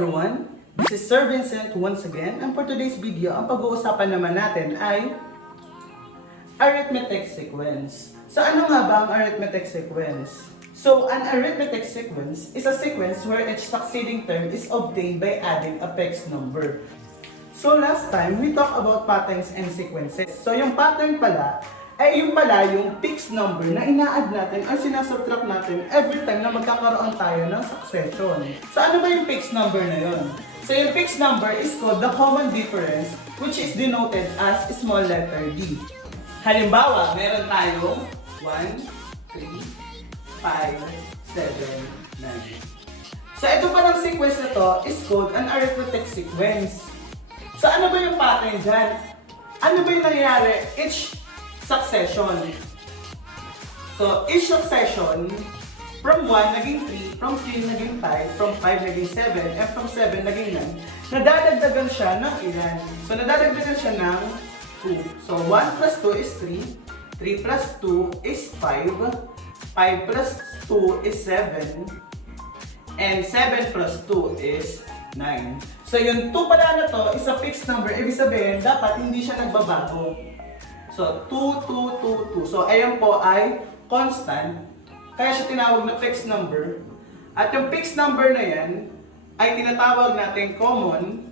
everyone! This is Sir Vincent once again, and for today's video, ang pag-uusapan naman natin ay Arithmetic Sequence. So ano nga ba ang Arithmetic Sequence? So an arithmetic sequence is a sequence where each succeeding term is obtained by adding a fixed number. So last time, we talked about patterns and sequences. So yung pattern pala, ay yung fixed number na ina-add natin or sinasubtract natin every time na magkakaroon tayo ng succession. So ano ba yung fixed number na yun? So yung fixed number is called the common difference, which is denoted as small letter d. Halimbawa, meron tayong 1, 3, 5, 7, 9. So ito pa ng sequence na to is called an arithmetic sequence. So ano ba yung pattern dyan? Ano ba yung nangyayari each succession? So each succession, from 1 naging 3, from 3 naging 5, from 5 naging 7, and from 7 naging 9, nadadagdagan siya ng ilan? So nadadagdagan siya ng 2. So 1 plus 2 is 3, 3 plus 2 is 5, 5 plus 2 is 7, and 7 plus 2 is 9. So yung 2 pala na to is a fixed number, ibig sabihin dapat hindi siya nagbabago. So 2, 2, 2, 2. So ayan po ay constant, kaya siya tinawag na fixed number. At yung fixed number na yan ay tinatawag natin common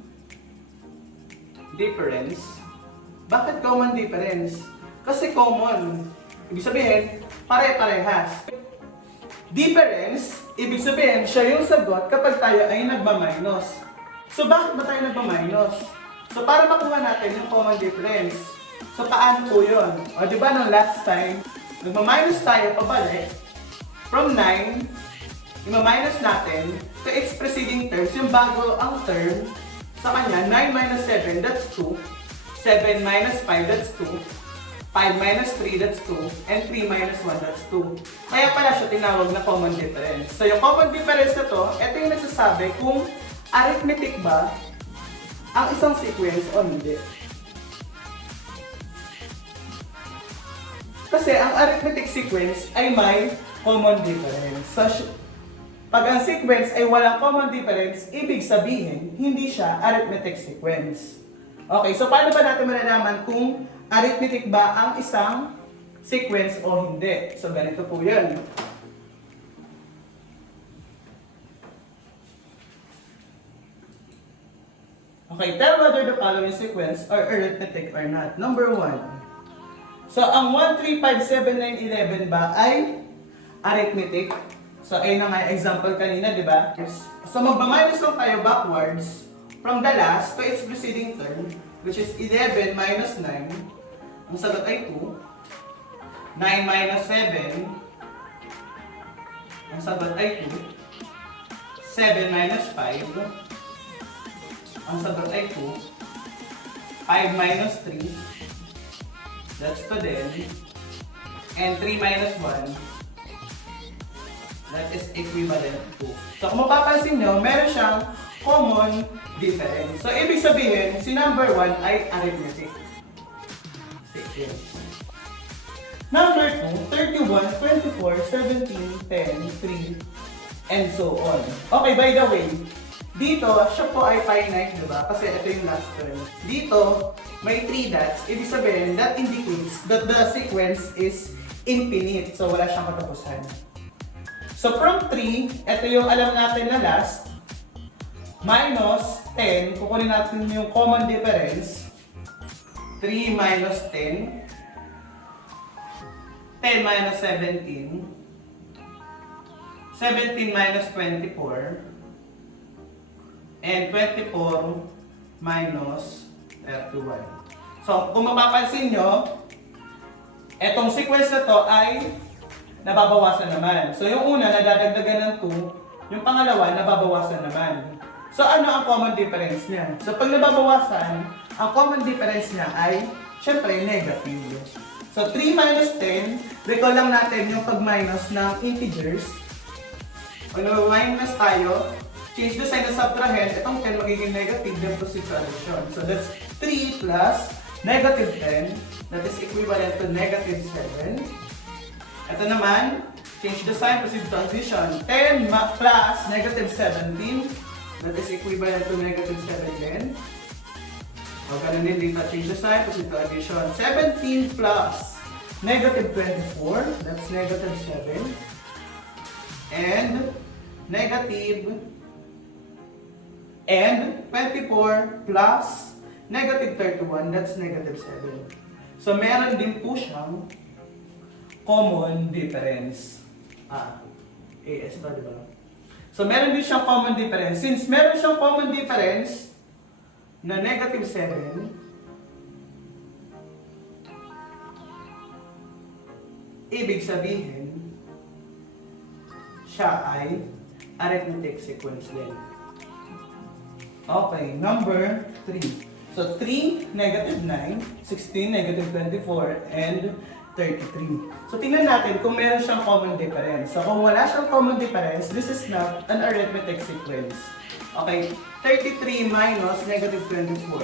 difference. Bakit common difference? Kasi common, ibig sabihin pare-parehas. Difference, ibig sabihin siya yung sagot kapag tayo ay nagma-minus. So bakit ba tayo nagma-minus? So para makuha natin yung common difference, so paano po yun? O diba nung last time, nagma-minus tayo pabalik, from 9, ima-minus natin to its preceding terms, yung bago ang term, sa kanya, 9 minus 7, that's 2, 7 minus 5, that's 2, 5 minus 3, that's 2, and 3 minus 1, that's 2. Kaya pala siya tinawag na common difference. So yung common difference na to, ito yung nagsasabi kung arithmetic ba ang isang sequence o hindi. Kasi ang arithmetic sequence ay may common difference. So, pag ang sequence ay walang common difference, ibig sabihin, hindi siya arithmetic sequence. Okay, so paano ba natin malalaman kung arithmetic ba ang isang sequence o hindi? So, ganito po yan. Okay, tell whether the following sequence are arithmetic or not. Number 1. So, ang 1, 3, 5, 7, 9, 11 ba ay arithmetic? So, ayun na nga yung example kanina, di ba? So, magma-minus lang tayo backwards from the last to its preceding term, which is 11 minus 9. Ang sagot ay 2. 9 minus 7. Ang sagot ay 2. 7 minus 5. Ang sagot ay 2. 5 minus 3. That's 2 din. And 3 minus 1. That is equivalent to 2. So kung mapapansin nyo, meron siyang common difference. So ibig sabihin, si number 1 ay arithmetic sequence. Number 2, 31, 24, 17, 10, 3, and so on. Okay, by the way, dito, siya po ay finite, diba? Kasi ito yung last term. Dito, may 3 dots. Ibig sabihin, that indicates that the sequence is infinite. So, wala siyang katapusan. So, from 3, ito yung alam natin na last. Minus 10, kukunin natin yung common difference. 3 minus 10. 10 minus 17. 17 minus 24. And 24 minus 31. So, kung mapapansin nyo, etong sequence na to ay nababawasan naman. So, yung una, nadadagdagan ng 2. Yung pangalawa, nababawasan naman. So, ano ang common difference niya? So, pag nababawasan, ang common difference niya ay, syempre, negative. So, 3 minus 10, recall lang natin yung pag-minus ng integers. Pag nabaminus tayo, change the sign na subtrahend, itong 10 magiging negative, then proceed to addition. So that's 3 plus negative 10, that is equivalent to negative 7. Ito naman, change the sign, proceed to addition. 10 plus negative 17, that is equivalent to negative 7 din. O, ganun din dito, change the sign, proceed to addition. 17 plus negative 24, that's negative 7. And negative and 24 plus negative 31, that's negative 7. So, meron din po siyang common difference. AS to, di ba? So, meron din siyang common difference. Since meron siyang common difference na negative 7, ibig sabihin, siya ay arithmetic sequence din. Okay, number 3. So, 3, negative 9, 16, negative 24, and 33. So, tingnan natin kung meron siyang common difference. So, kung wala siyang common difference, this is not an arithmetic sequence. Okay, 33 minus negative 24.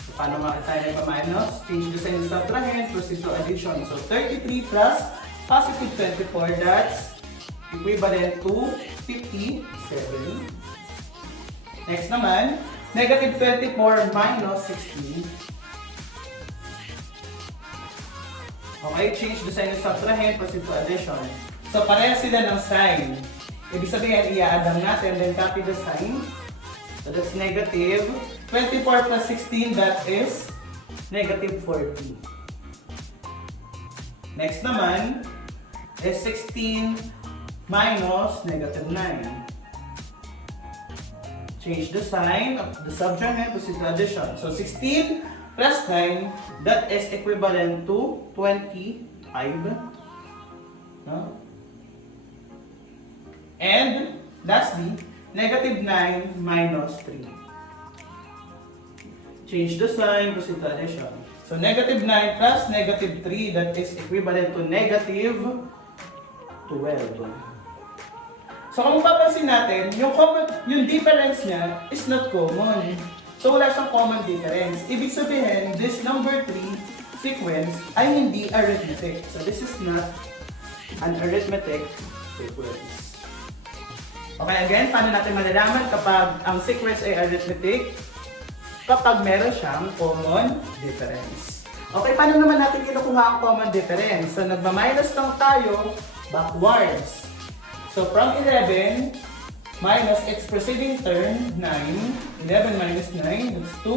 So, paano nga tayo nagpa-minus? Change the sign sa subtrahend, proceed to addition. So, 33 plus positive 24, that's equivalent to 57. Next naman, negative 24 minus 16. Okay, change the sign sa subtrahend, proceed to addition. So, pareha sila ng sign. Ibig sabihin, i-add lang natin, then copy the sign. So, that's negative 24 plus 16, that is negative 40. Next naman is 16 minus negative 9. Change the sign of the subtrahend, proceed to addition. So, 16 plus 9, that is equivalent to 25. No? And lastly, negative 9 minus 3. Change the sign, proceed to addition. So, negative 9 plus negative 3, that is equivalent to negative 12. So, kung papansin natin, yung difference niya is not common. So, wala siyang common difference. Ibig sabihin, this number 3 sequence ay hindi arithmetic. So, this is not an arithmetic sequence. Okay, again, paano natin malalaman kapag ang sequence ay arithmetic? Kapag meron siyang common difference. Okay, paano naman natin kinukuha ang common difference? So, nagma-minus lang tayo backwards. So, from 11 minus its preceding term, 9. 11 minus 9, that's 2.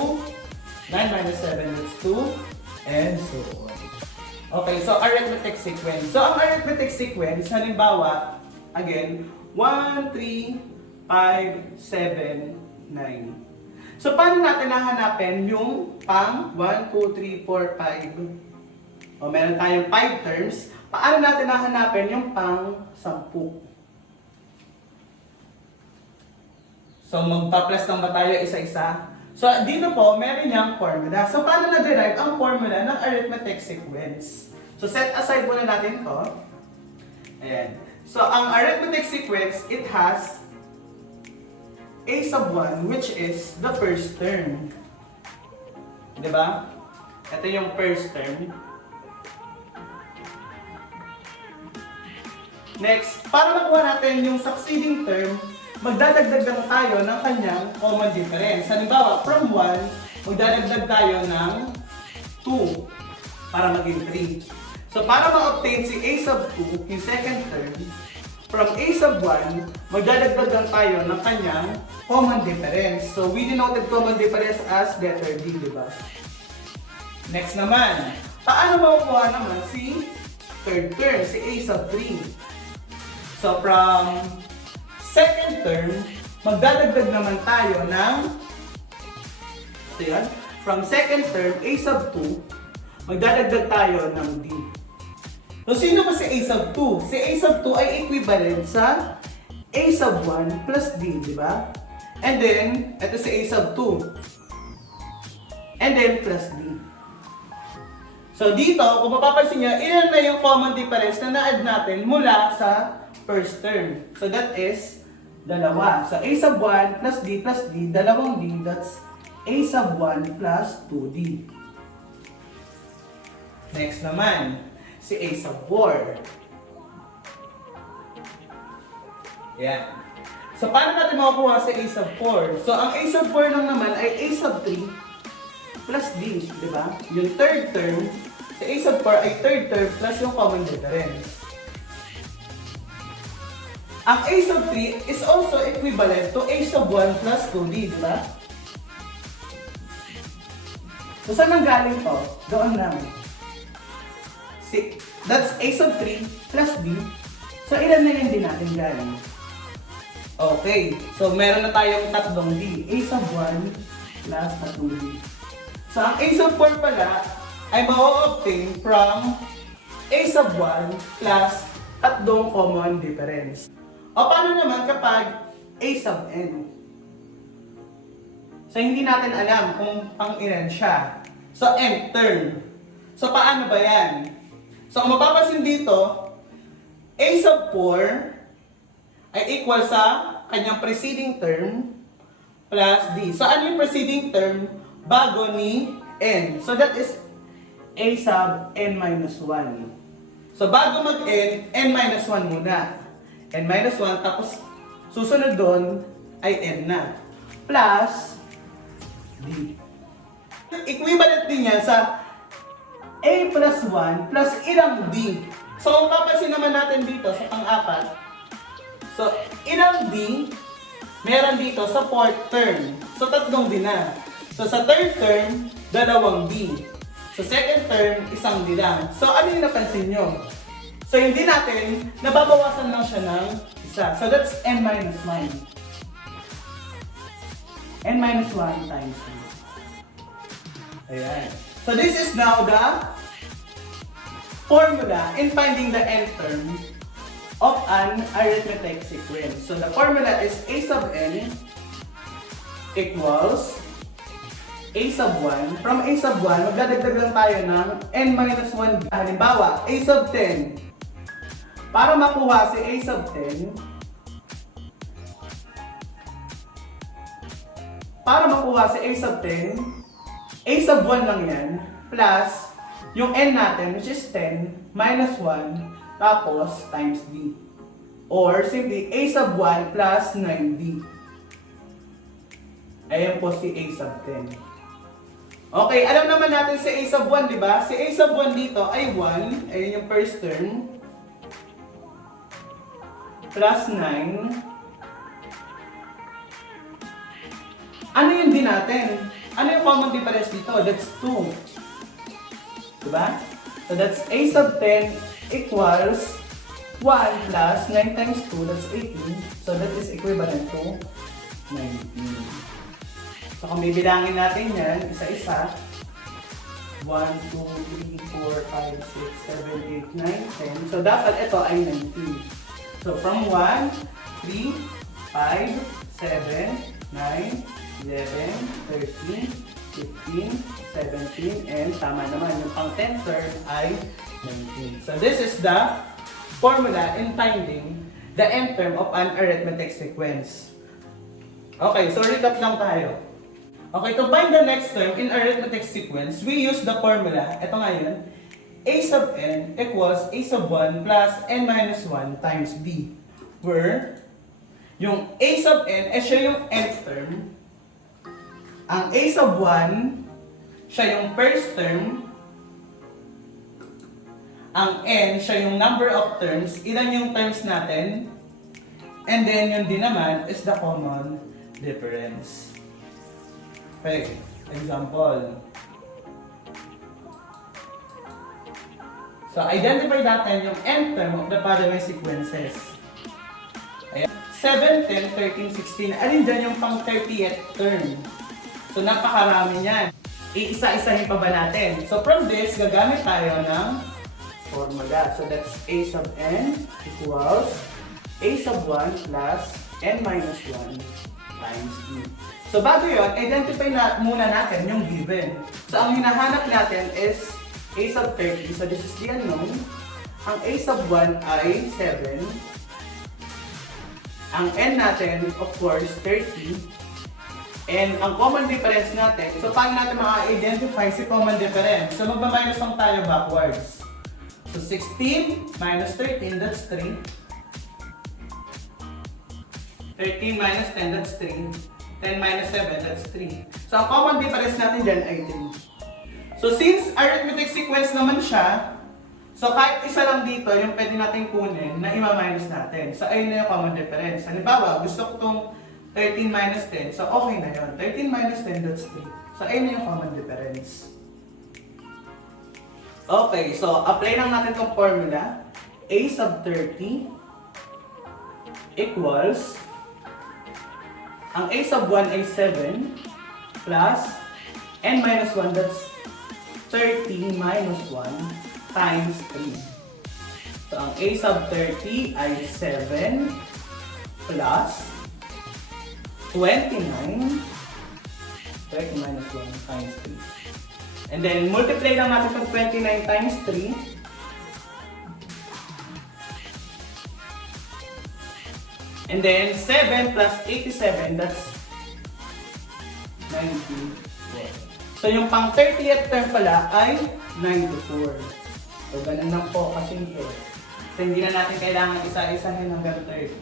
9 minus 7, that's 2. And so on. Okay, so arithmetic sequence. So, ang arithmetic sequence, halimbawa, again, 1, 3, 5, 7, 9. So, paano natin nahanapin yung pang 1, 2, 3, 4, 5? O, meron tayong 5 terms. Paano natin nahanapin yung pang 10? So, magpa-plus lang ba tayo isa-isa? So, dito po, meron niyang formula. So, paano na-derive ang formula ng arithmetic sequence? So, set aside muna natin to. Ayan. So, ang arithmetic sequence, it has a sub 1, which is the first term. Diba? Ito yung first term. Next, para makuha natin yung succeeding term, magdadagdag lang tayo ng kanyang common difference. Halimbawa, from 1, magdadagdag tayo ng 2 para maging 3. So, para ma-obtain si a sub 2, yung second term, from a sub 1, magdadagdag lang tayo ng kanyang common difference. So, we denoted common difference as letter D, di ba? Next naman, paano makukuha naman si third term, si a sub 3? So, from second term, magdadagdag naman tayo ng, so yan, from second term, a sub 2, magdadagdag tayo ng D. So, sino ba si a sub 2? Si a sub 2 ay equivalent sa a sub 1 plus D, di ba? And then, ito si a sub 2. And then, plus D. So, dito, kung mapapansin nyo, ilan na yung common difference na na-add natin mula sa first term. So, that is dalawa. So, a sub 1 plus D plus D, dalawang D, that's a sub 1 plus 2D. Next naman, si a sub 4. Ayan. So, paano natin makukuha si a sub 4? So, ang a sub 4 lang naman ay a sub 3 plus d, di ba? Yung third term, si a sub 4 ay third term plus yung common difference. Ang a sub 3 is also equivalent to a sub 1 plus 2d, di ba? So, saan ang galing to? Doon lang. That's a sub 3 plus d. So, ilan na yun din natin galing? Okay. So, meron na tayong tatlong d. A sub 1 plus tatlong d. So, ang a sub 4 pala ay ma-obtain from a sub 1 plus tatlong common difference. O, paano naman kapag a sub n? So, hindi natin alam kung pang ilan siya. So, nth term. So, paano ba yan? So, kung mapapansin dito, a sub 4 ay equal sa kanyang preceding term plus d. So, ano yung preceding term bago ni n? So, that is a sub n minus 1. So, bago mag-n, n minus 1 muna. N minus 1, tapos susunod doon ay n na. Plus d. Equivalent din yan sa a plus 1 plus ilang d. So, kung papansin naman natin dito sa pang-apat, so, ilang d meron dito sa fourth term. So, tatlong d na. So, sa third term, dalawang d. So, second term, isang d lang. So, ano yung napansin nyo? So, yung d natin, nababawasan lang siya ng isa. So, that's n minus 1. N minus 1 times 2. Ayan. So, this is now the formula in finding the nth term of an arithmetic sequence. So, the formula is a sub n equals a sub 1. From a sub 1, magdadagdag lang tayo ng n minus 1. Halimbawa, a sub 10. Para makuha si a sub 10, a sub 1 lang yan, plus yung n natin, which is 10, minus 1, tapos times d. Or simply, a sub 1 plus 9d. Ayan po si a sub 10. Okay, alam naman natin si a sub 1, di ba? Si a sub 1 dito ay 1, ayan yung first term, plus 9. Ano yung d natin? Ano yung common difference dito? That's 2. Diba? So that's a sub 10 equals 1 plus 9 times 2, that's 18. So that is equivalent to 19. So kung bibilangin natin yan, isa-isa, 1, 2, 3, 4, 5, 6, 7, 8, 9, 10. So dapat ito ay 19. So from 1, 3, 5, 7, 9, 11, 13, 15, 17, and tama naman, yung pang 10th term ay 19. So this is the formula in finding the nth term of an arithmetic sequence. Okay, so recap lang tayo. Okay, to find the next term in arithmetic sequence, we use the formula, ito nga yun, a sub n equals a sub 1 plus n minus 1 times d. Where yung a sub n ay siya yung nth term, ang a sub 1, siya yung first term. Ang n, siya yung number of terms. Ilan yung terms natin? And then, yung d naman is the common difference. Okay, example. So, identify natin yung nth term of the following sequences. Ayan. 7, 10, 13, 16. Alin dyan yung pang 30th term? So, napakarami niyan. Iisa-isahin pa ba natin? So, from this, gagamit tayo ng formula. So, that's a sub n equals a sub 1 plus n minus 1 times d. So, bago yun, identify muna natin yung given. So, ang hinahanap natin is a sub 30. So, this is the unknown. Ang a sub 1 ay 7. Ang n natin, of course, 30. And ang common difference natin, so paano natin maka-identify si common difference? So magma-minus lang tayo backwards. So 16 minus 13, that's 3. 13 minus 10, that's 3. 10 minus 7, that's 3. So, ang common difference natin dyan ay 3. So, since arithmetic sequence naman siya, so kahit isa lang dito yung pwede natin kunin na ima-minus natin. So, ayun na yung common difference. Halimbawa, gusto ko itong 13 minus 10. So, okay na yun. 13 minus 10, that's 3. So, ayun na yung common difference. Okay, so apply lang natin itong formula. A sub 30 equals, ang A sub 1 ay 7 plus n minus 1, that's 30 minus 1 times 3. So, ang A sub 30 ay 7 plus 29, 30 minus 1 times 3. And then, multiply lang natin itong 29 times 3. And then, 7 plus 87, that's 94. So, yung pang 30th term pala ay 94. So, ganun lang po kasimple. So, hindi na natin kailangan isa-isahin hanggang 30.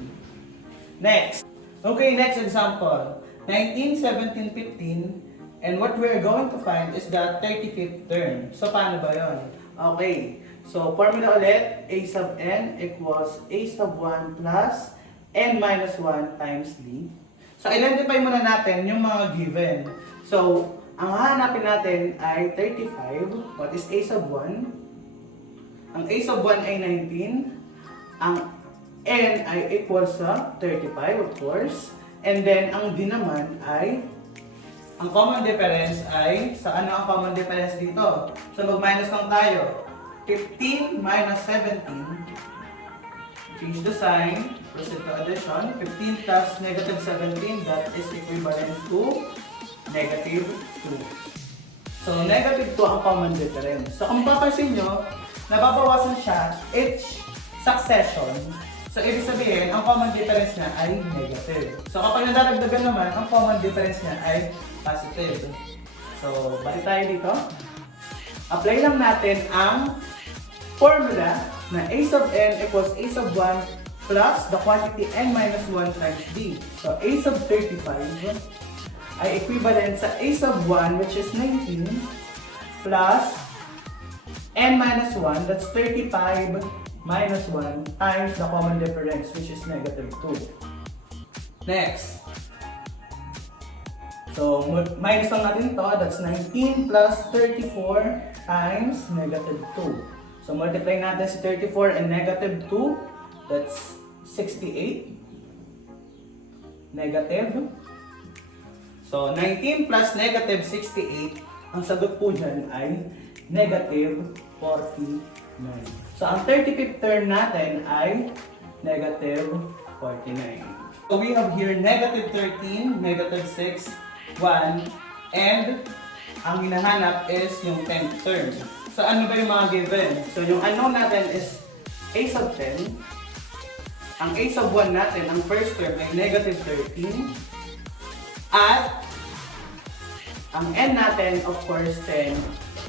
Next. Okay, next example. 19, 17, 15. And what we're going to find is the 35th term. So, paano ba yun? Okay. So, formula ulit. A sub n equals A sub 1 plus n minus 1 times d. So, identify muna natin yung mga given. So, ang hahanapin natin ay 35. What is A sub 1? Ang A sub 1 ay 19. Ang n ay equal sa 35, of course. And then, ang d naman ay, ang common difference ay, sa ano ang common difference dito? So, mag-minus lang tayo. 15 minus 17. Change the sign. Proceed to addition. 15 plus negative 17, that is equivalent to negative 2. So, negative 2 ang common difference. So, kung papansin nyo, nababawasan siya each succession. So, ibig sabihin, ang common difference niya ay negative. So, kapag nadadagdagan naman, ang common difference niya ay positive. So, balik tayo dito. Apply lang natin ang formula na A sub n equals A sub 1 plus the quantity n minus 1 times d. So, A sub 35 ay equivalent sa A sub 1, which is 19, plus n minus 1, that's 35 minus 1 times the common difference, which is negative 2. Next. So, minus lang natin to, that's 19 plus 34 times negative 2. So, multiply natin si 34 and negative 2, that's 68. Negative. So, 19 plus negative 68, ang sagot po dyan ay negative 49. So, ang 35th term natin ay negative 49. So, we have here negative 13, negative 6, 1, and ang hinahanap is yung 10th term. So, ano ba yung mga given? So, yung unknown natin is A sub 10. Ang A sub 1 natin, ang first term ay negative 13. At ang n natin, of course, 10.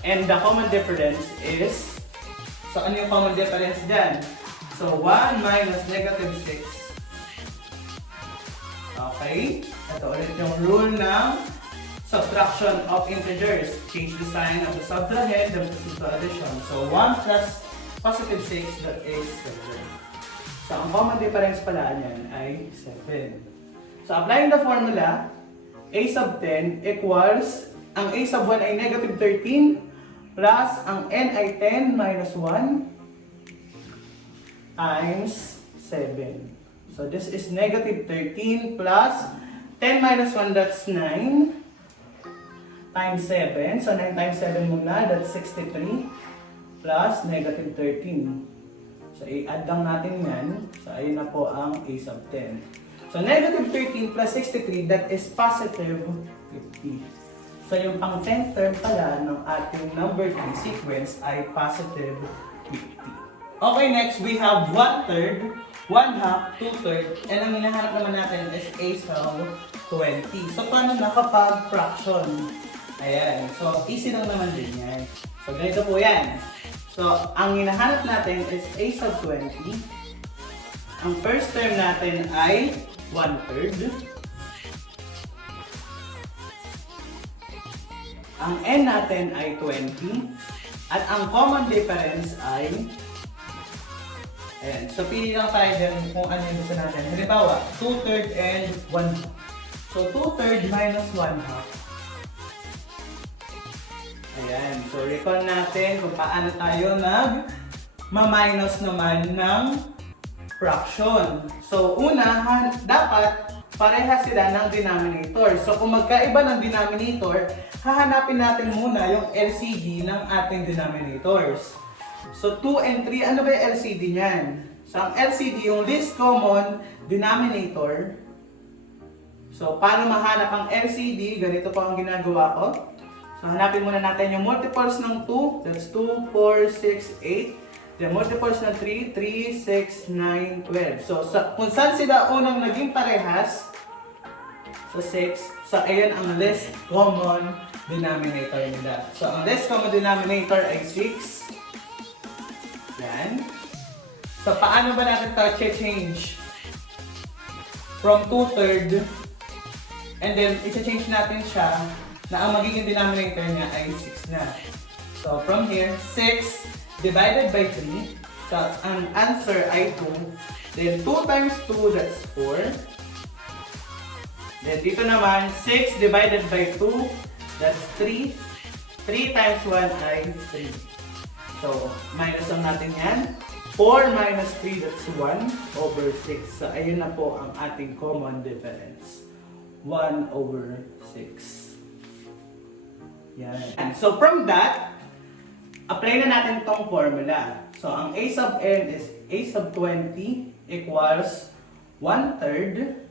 And the common difference is, so ano yung common difference dyan? So, 1 minus negative 6. Okay? Ito ulit yung rule ng subtraction of integers. Change the sign of the subtrahend, then proceed to addition. So, 1 plus positive 6, that is 7. So, ang common difference pala niyan ay 7. So, applying the formula, A sub 10 equals, ang A sub 1 ay negative 13, plus ang n ay 10 minus 1 times 7. So, this is negative 13 plus 10 minus 1, that's 9 times 7. So, 9 times 7 muna, that's 63 plus negative 13. So, i-add lang natin yan. So, ayun na po ang A sub 10. So, negative 13 plus 63, that is positive 50. So, yung pang 10th term pala ng ating number 3 sequence ay positive 50. Okay, next we have 1/3, 1/2, 2/3, and ang hinahanap naman natin is A sub 20. So, paano na kapag fraction? Ayan. So, easy lang naman din yan. So, ganito po yan. So, ang hinahanap natin is A sub 20. Ang first term natin ay 1/3. Ang n natin ay 20. At ang common difference ay, ayan, so pili lang tayo din kung ano yung gusto natin. Halimbawa, 2/3 and 1/2. So 2/3 minus 1/2. Ayan, so recall natin kung paano tayo nag-minus naman ng fraction. So una, dapat pareha sila ng denominator. So kung magkaiba ng denominator, hahanapin natin muna yung LCD ng ating denominators. So 2 and 3, ano ba yung LCD niyan? So ang LCD, yung least common denominator. So paano mahanap ang LCD? Ganito po ang ginagawa ko. So hanapin muna natin yung multiples ng 2. That's 2, 4, 6, 8. The multiples ng 3, 3, 6, 9, 12. So kung saan sila unang naging parehas, so 6. So ayan ang least common denominator nila. So ang least common denominator ay 6. Yan. So paano ba natin ito change? From 2/3 and then i-change natin siya na ang magiging denominator niya ay 6 na. So from here, 6 divided by 3. So ang answer ay 2. Then 2 times 2, that's 4. Then dito naman, 6 divided by 2, that's 3. 3 times 1 ay 3. So minus lang natin yan. 4 minus 3, that's 1 over 6. So ayun na po ang ating common difference. 1 over 6. Yan. So from that, apply na natin tong formula. So ang a sub n is a sub 20 equals 1/3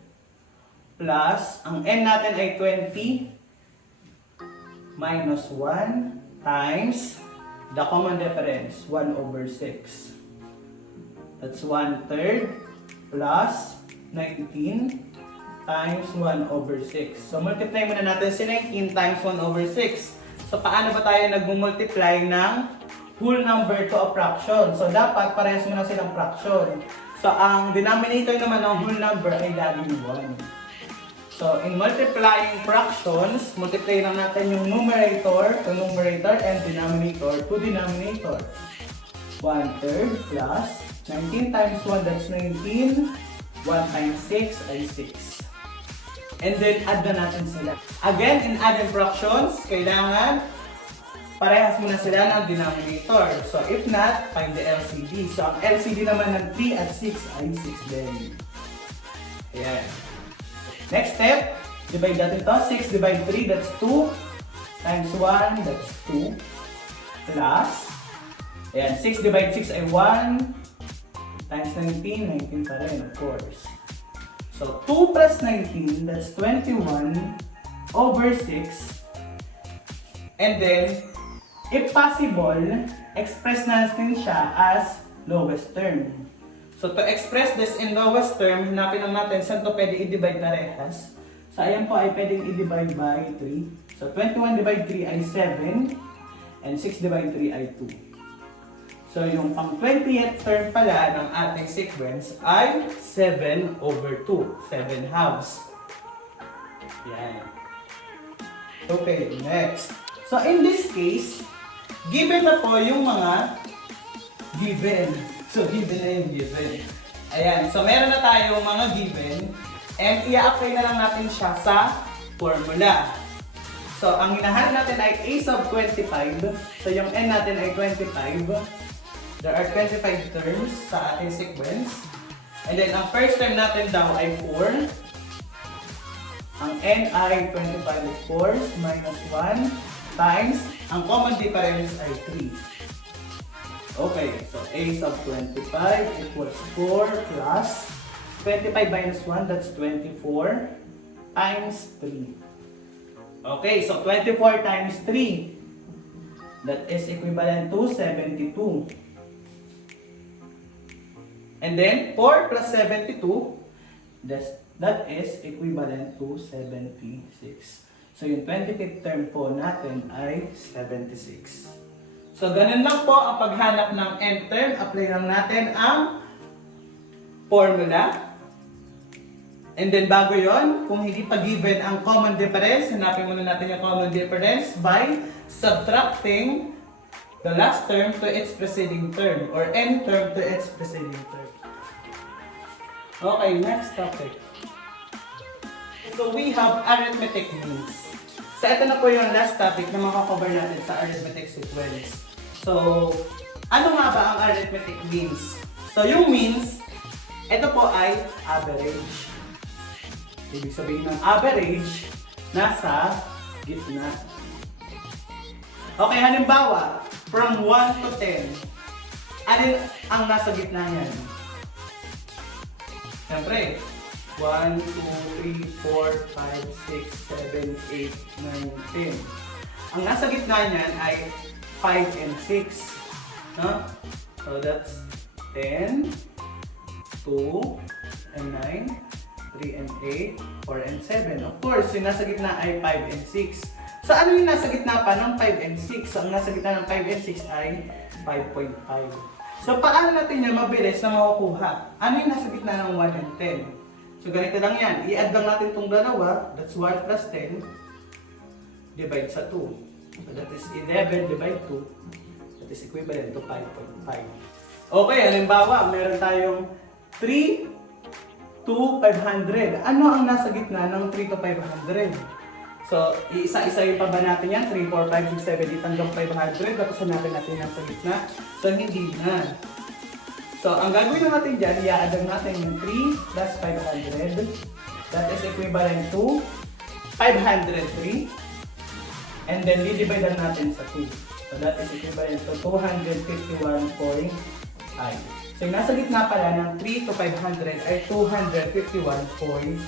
plus, ang n natin ay 20 minus 1 times the common difference, 1 over 6. That's 1/3 plus 19 times 1 over 6. So multiply muna natin si 19 times 1 over 6. So paano ba tayo nag-multiply ng whole number to a fraction? So dapat parehas mo na silang fraction. So ang denominator naman ng whole number ay laging 1. So in multiplying fractions, multiply lang natin yung numerator to numerator and denominator to denominator. 1/3 plus 19 times 1, that's 19. 1 times 6 ay 6. And then add na natin sila. Again, in adding fractions, kailangan parehas muna sila ng denominator. So if not, find the LCD. So ang LCD naman ng 3 at 6 ay 6 din. Ayan. Next step, divide natin to. 6 divide 3, that's 2. Times 1, that's 2. Plus, ayan, 6 divide 6 ay 1. Times 19, 19 pa rin, of course. So 2 plus 19, that's 21 over 6. And then, if possible, express natin siya as lowest term. So to express this in lowest term, hanapin lang natin saan to pwede i-divide parehas. So ayan po ay pwedeng i-divide by 3. So 21 divide 3 ay 7. And 6 divide 3 ay 2. So yung pang 20th term pala ng ating sequence ay 7 over 2. 7 halves. Yan. Okay, next. So in this case, given na po yung mga given. So given na yung given. Ayan. So meron na tayong mga given. And i-apply na lang natin siya sa formula. So ang hinahanap natin ay a sub 25. So yung n natin ay 25. There are 25 terms sa ating sequence. And then, ang first term natin daw ay 4. Ang n ay 25 of course, minus 1 times, ang common difference ay 3. Okay, so a sub 25 equals 4 plus 25 minus 1, that's 24 times 3. Okay, so 24 times 3, that is equivalent to 72. And then, 4 plus 72, that is equivalent to 76. So, yung 25th term po natin ay 76. So, ganun lang po ang paghanap ng nth term. Apply lang natin ang formula. And then bago yon, kung hindi pa given ang common difference, hanapin muna natin yung common difference by subtracting the last term to its preceding term or any term to its preceding term. Okay, next topic. So we have arithmetic means. So ito na po yung last topic na makakover natin sa arithmetic sequence. So, ano nga ba ang arithmetic means? So yung means, ito po ay average. Ibig sabihin ng average, nasa gitna. Okay, halimbawa, from 1 to 10, alin ang nasa gitna niyan? Siyempre, 1, 2, 3, 4, 5, 6, 7, 8, 9, 10. Ang nasa gitna niyan ay 5 and 6. No? So that's 10, 2, and 9, 3 and 8, 4 and 7. Of course, yung nasa gitna ay 5 and 6. So ano yung nasa gitna pa ng 5 and 6? So ang nasa gitna ng 5 and 6 ay 5.5. So paano natin yan mabilis na makukuha? Ano yung nasa gitna ng 1 and 10? So ganito lang yan. I-add lang natin itong dalawa. That's 1 plus 10. Divide sa 2. So that is 11 divide 2. That is equivalent to 5.5. Okay, halimbawa, meron tayong 3 to 500. Ano ang nasa gitna ng 3 to 500? So, iisa-isa yung pa ba natin yan? 3, 4, 5, 6, 7, 8 hanggang 500. Tapos hanapin natin yung nasa gitna. So, hindi na. So, ang gagawin natin dyan, i-add natin yung 3 plus 500. That is equivalent to 503. And then, di-divide natin sa 2. So, that is equivalent to 251.5. So, yung nasa gitna pala ng 3 to 500 ay 251.5.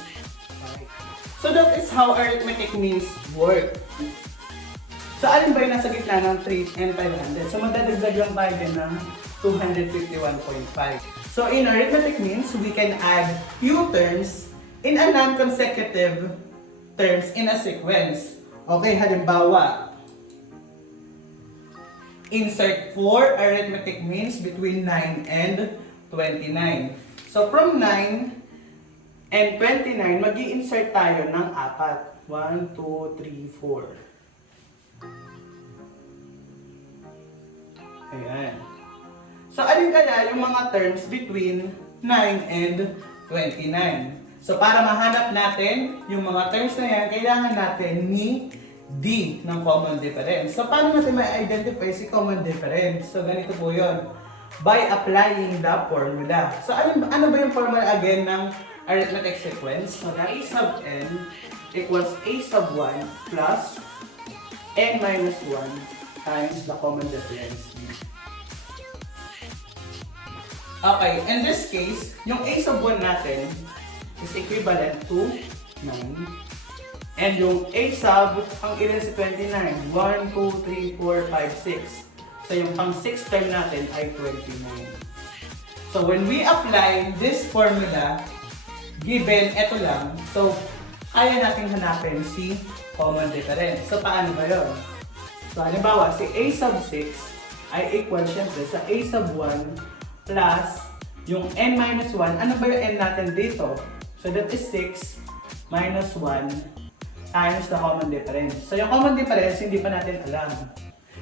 So, that is how arithmetic means work. So, alin ba yung nasa gitna ng 3 and 500? So, magdadagdag lang tayo din ng 251.5. So, in arithmetic means, we can add few terms in a non-consecutive terms in a sequence. Okay, halimbawa, insert 4 arithmetic means between 9 and 29. So from 9 and 29, mag-i-insert tayo ng 4. 1, 2, 3, 4. Ayan. So alin kaya yung mga terms between 9 and 29? So para mahanap natin yung mga terms na yan, kailangan natin ni D ng common difference. So, paano natin ma-identify si common difference? So, ganito po yun. By applying the formula. So, ano ba yung formula again ng arithmetic sequence? So, a sub n equals a sub 1 plus n minus 1 times the common difference. Okay, in this case, yung a sub 1 natin is equivalent to 9. And yung a sub, ang ilan sa 29? 1, 2, 3, 4, 5, 6. So yung pang 6 term natin ay 29. So when we apply this formula, given ito lang, so kaya natin hanapin si common difference. So paano ba yun? So halimbawa, si a sub 6 ay equal syempre sa a sub 1 plus yung n minus 1. Ano ba yung n natin dito? So that is 6 minus 1 times the common difference. So yung common difference, hindi pa natin alam.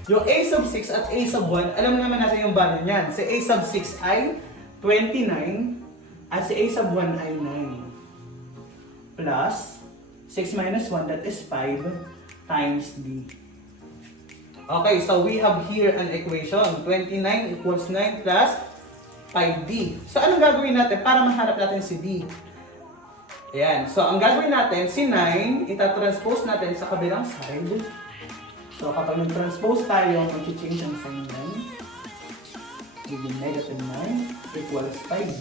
Yung a sub 6 at a sub 1, alam naman natin yung value niyan. Si a sub 6 ay 29 at si a sub 1 ay 9. Plus 6 minus 1, that is 5 times d. Okay, so we have here an equation. 29 equals 9 plus 5d. So anong gagawin natin para mahanap natin si d? Ayan. So, ang gagawin natin, si 9, itatranspose natin sa kabilang side. So, kapag nag-transpose tayo, mag-change ang sign 9. Giving negative 9 equals 5.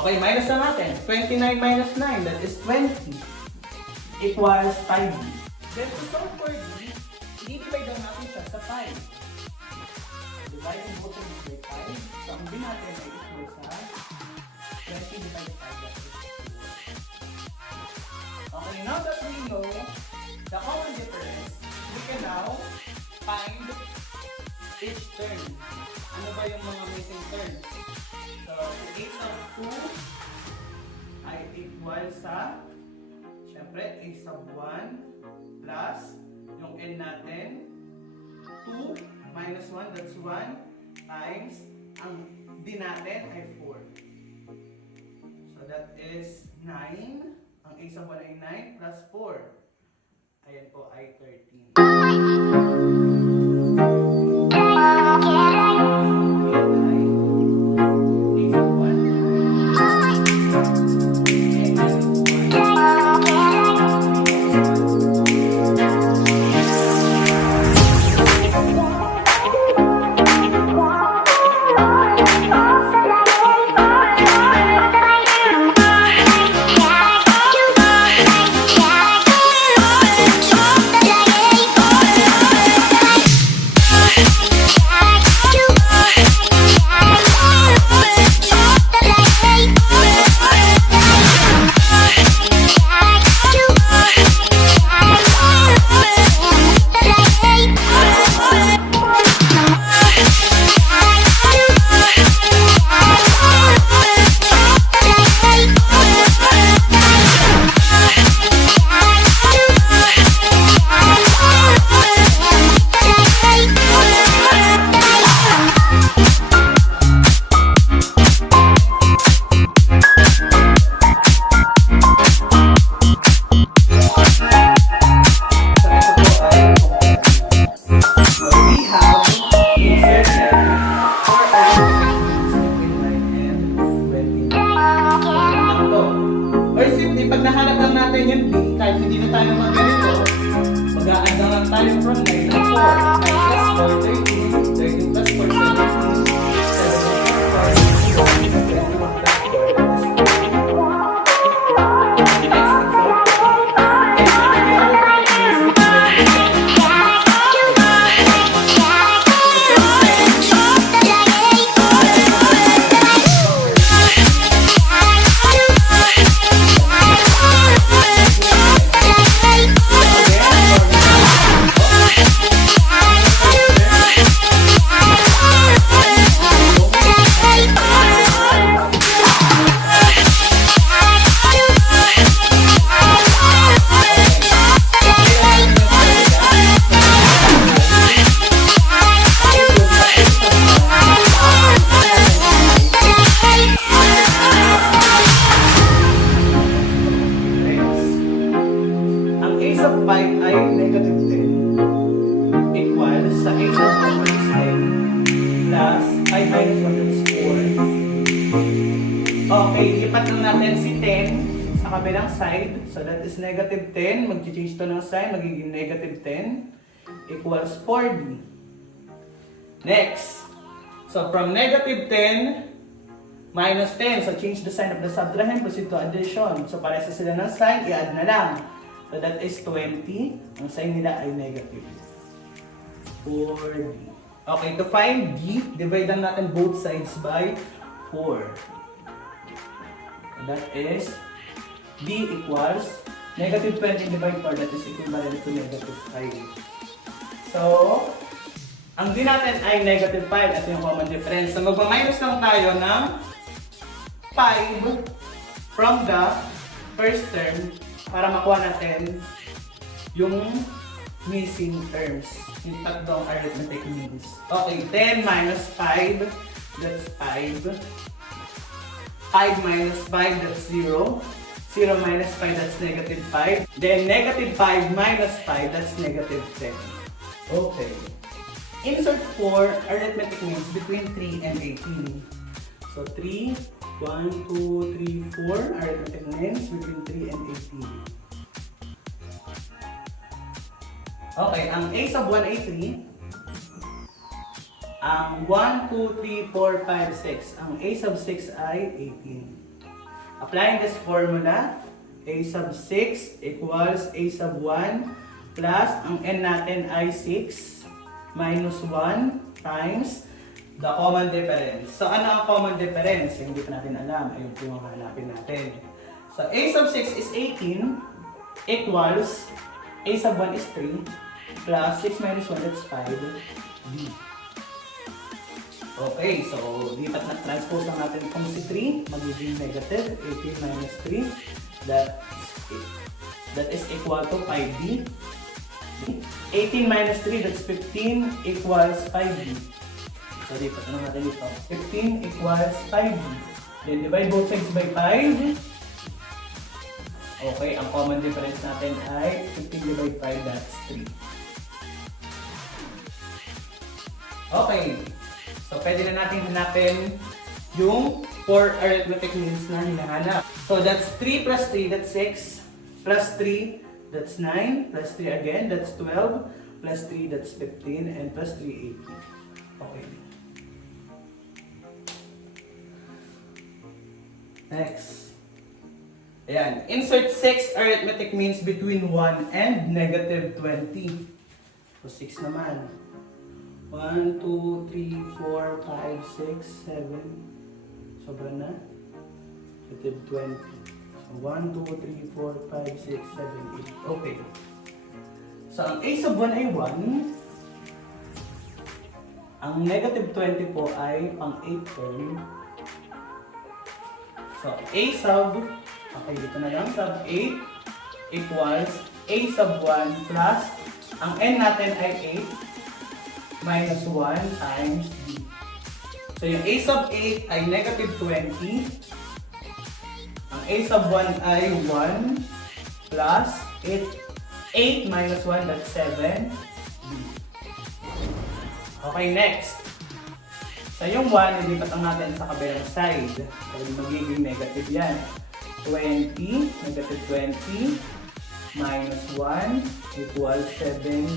Okay, minus na natin. 29 minus 9, that is 20. Equals 5. Then, to solve for d, i-divide lang natin siya sa 5. Dividing both of these by 5. So, ang din natin ay equal sa 20 divided by 5. Okay, now that we know the common difference, we can now find each term. Ano ba yung mga missing terms? So, a sub 2 ay ay equal sa, syempre, a sub 1 plus yung n natin, 2 minus 1, that's 1, times ang d natin ay 4. So that is 9. Ang a sub 1 ay 9 plus 4. Ayan po ay 13. Pag nahanap lang natin yung b, kahit hindi na tayo mag-ganito, mag-a-add na lang tayo from 9 to 4. 9 plus 4, 13. 13 plus 4, 17. 7 plus 4, 21 plus 4, next example. Okay, lipat lang natin si 10 sa kabilang side. So that is negative 10. Mag-change to ng sign. Magiging negative 10 equals 4d. Next. So from negative 10 minus 10. So change the sign of the subtrahend. Proceed to addition. So para sa sila ng sign, i-add na lang. So that is 20. Ang sign nila ay negative 4d. Okay, to find d, divide lang natin both sides by 4. That is d equals negative 20 divided 4, that is equivalent to negative 5. So, ang d natin ay negative 5 at yung common difference. So, magpa-minus lang tayo ng 5 from the first term para makuha natin yung missing terms. Yung tatlong arithmetic means. Okay, 10 minus 5, that's 5. 5 minus 5, that's 0. 0 minus 5, that's negative 5. Then negative 5 minus 5, that's negative 10. Okay. Insert 4 arithmetic means between 3 and 18. So 3, 1, 2, 3, 4 arithmetic means between 3 and 18. Okay, ang a sub 1 ay 3. Ang 1, 2, 3, 4, 5, 6. Ang a sub 6 ay 18. Applying this formula, a sub 6 equals a sub 1 plus ang n natin ay 6 minus 1 times the common difference. So ano ang common difference? Hindi pa natin alam. Ayun po yung hanapin natin. So a sub 6 is 18 equals a sub 1 is 3 plus 6 minus 1, that's 5 d. Okay, so lipat na transpose lang natin itong si 3, magiging negative 18 minus 3. That is equal to 5b. 18 minus 3, that's 15, equals 5b. So lipat na natin ito. 15 equals 5b. Then divide both sides by 5. Okay, ang common difference natin ay 15 divided by 5, that's 3. Okay. So, pwede na natin hanapin yung 4 arithmetic means na hinahanap. So, that's 3 plus 3, that's 6. Plus 3, that's 9. Plus 3 again, that's 12. Plus 3, that's 15. And plus 3, 18. Okay. Next. Ayan. Insert 6 arithmetic means between 1 and negative 20. So, 6 naman. 1, 2, 3, 4, 5, 6, 7. Sobra na. Negative 20. So, 1, 2, 3, 4, 5, 6, 7, 8. Okay. So, ang a sub 1 ay 1. Ang negative 20 po ay pang 8 term. So, a sub, okay, dito na lang, sub 8 equals a sub 1 plus, ang n natin ay 8. Minus 1 times b. So, yung a sub 8 ay negative 20. Ang a sub 1 ay 1 plus 8 minus 1, that's 7b. Okay, next. So, yung 1, ilipat lang natin sa kabilang side. So, magiging negative yan. 20, negative 20 minus 1 equals 7b.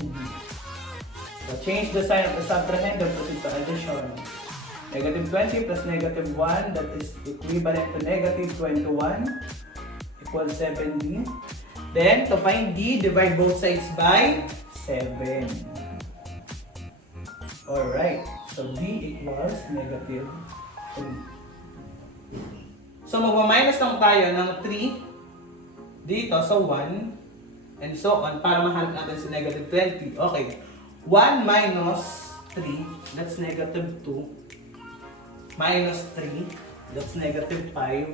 So, change the sign of the subtrahend and proceed to addition. Negative 20 plus negative 1, that is equivalent to negative 21, equals 7d. Then, to find d, divide both sides by 7. Alright, so d equals negative 3. So, magmaminus lang tayo ng 3 dito sa 1, and so on, para mahanap natin si negative 20. Okay. 1 minus 3, that's negative 2. Minus 3, that's negative 5.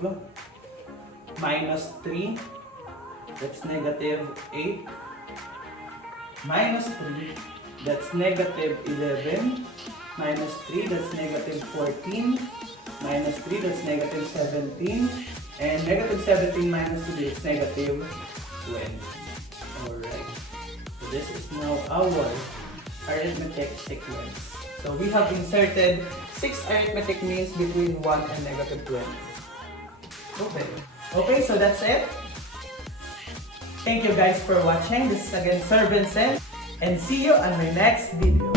Minus 3, that's negative 8. Minus 3, that's negative 11. Minus 3, that's negative 14. Minus 3, that's negative 17. And negative 17 minus 3 is negative 20. Alright. So this is now our arithmetic sequence. So we have inserted 6 arithmetic means between 1 and negative 20. Okay. Okay, so that's it. Thank you guys for watching. This is again Sir Vincent, and see you on my next video.